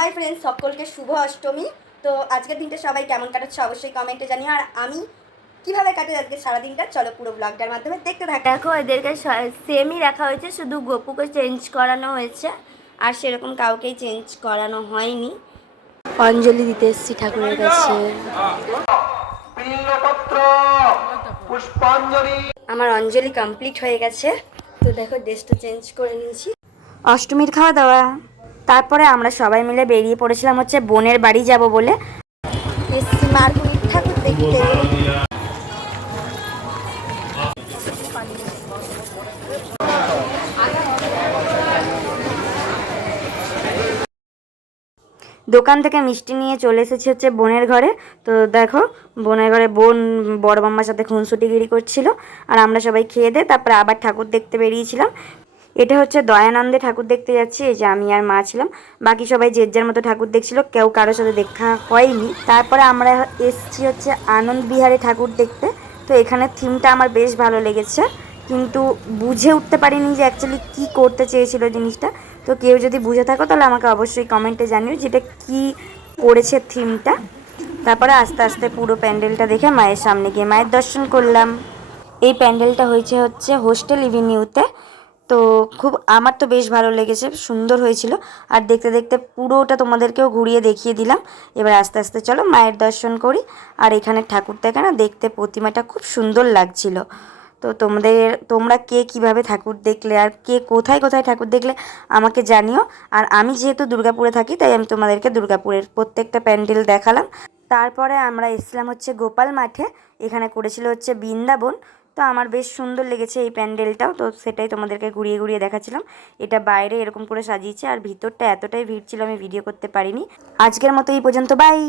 Hi friends, সকলকে শুভ অষ্টমী। তো আজকের দিনটা সবাই কেমন কাটাচ্ছে অবশ্যই কমেন্টে জানিও। আর আমি কিভাবে কাটে আজকে সারাদিনটা, চলো পুরো ব্লগটার মাধ্যমে দেখতে থাকো। দেখো এদেরকে সেমই রাখা হয়েছে, শুধু গপুকে চেঞ্জ করানো হয়েছে, আর সেরকম কাউকেই চেঞ্জ করানো হয়নি। অঞ্জলি দিতে এসেছি ঠাকুরের কাছে। আমার অঞ্জলি কমপ্লিট হয়ে গেছে। তো দেখো ড্রেসটা চেঞ্জ করে নিয়েছি। অষ্টমীর খাওয়া দাওয়া, তারপরে আমরা সবাই মিলে বেরিয়ে পড়েছিলাম হচ্ছে বোনের বাড়ি যাব বলে। এসছি মার্গরির ঠাকুর দেখতে। দোকান থেকে মিষ্টি নিয়ে চলে এসেছি হচ্ছে বোনের ঘরে। তো দেখো বোনের ঘরে বোন বড় মাম্মার সাথে খুনসুটিগিরি করছিল, আর আমরা সবাই খেয়ে দিয়ে তারপরে আবার ঠাকুর দেখতে বেরিয়েছিলাম। এটা হচ্ছে দয়ানন্দে ঠাকুর দেখতে যাচ্ছি, এই যে আমি আর মা ছিলাম, বাকি সবাই যে যার মতো ঠাকুর দেখছিল, কেউ কারোর সাথে দেখা হয়নি। তারপরে আমরা এসছি হচ্ছে আনন্দ বিহারে ঠাকুর দেখতে। তো এখানে থিমটা আমার বেশ ভালো লেগেছে, কিন্তু বুঝে উঠতে পারিনি যে অ্যাকচুয়ালি কী করতে চেয়েছিল জিনিসটা। তো কেউ যদি বুঝে থাকো তাহলে আমাকে অবশ্যই কমেন্টে জানিও যেটা কী করেছে থিমটা। তারপরে আস্তে আস্তে পুরো প্যান্ডেলটা দেখে মায়ের সামনে গিয়ে মায়ের দর্শন করলাম। এই প্যান্ডেলটা হয়েছে হচ্ছে হোস্টেল এভিনিউতে। তো খুব আমার তো বেশ ভালো লেগেছে, সুন্দর হয়েছিল। আর দেখতে দেখতে পুরোটা তোমাদেরকেও ঘুরিয়ে দেখিয়ে দিলাম। এবার আস্তে আস্তে চলো মায়ের দর্শন করি। আর এখানে ঠাকুর দেখে না, দেখতে প্রতিমাটা খুব সুন্দর লাগছিল। তো তোমরা কে কিভাবে ঠাকুর দেখলে আর কে কোথায় কোথায় ঠাকুর দেখলে আমাকে জানিও। আর আমি যেহেতু দুর্গাপুরে থাকি তাই আমি তোমাদেরকে দুর্গাপুরের প্রত্যেকটা প্যান্ডেল দেখালাম। তারপরে আমরা এসেছিলাম হচ্ছে গোপাল মাঠে, এখানে করেছিল হচ্ছে বৃন্দাবন। তো আমার বেশ সুন্দর লেগেছে এই প্যান্ডেলটাও, তো সেটাই তোমাদেরকে ঘুরিয়ে ঘুরিয়ে দেখাচ্ছিলাম। এটা বাইরে এরকম করে সাজিয়েছে, আর ভিতরটা এতটাই ভিড় ছিল আমি ভিডিও করতে পারিনি। আজকের মতো এই পর্যন্ত, বাই।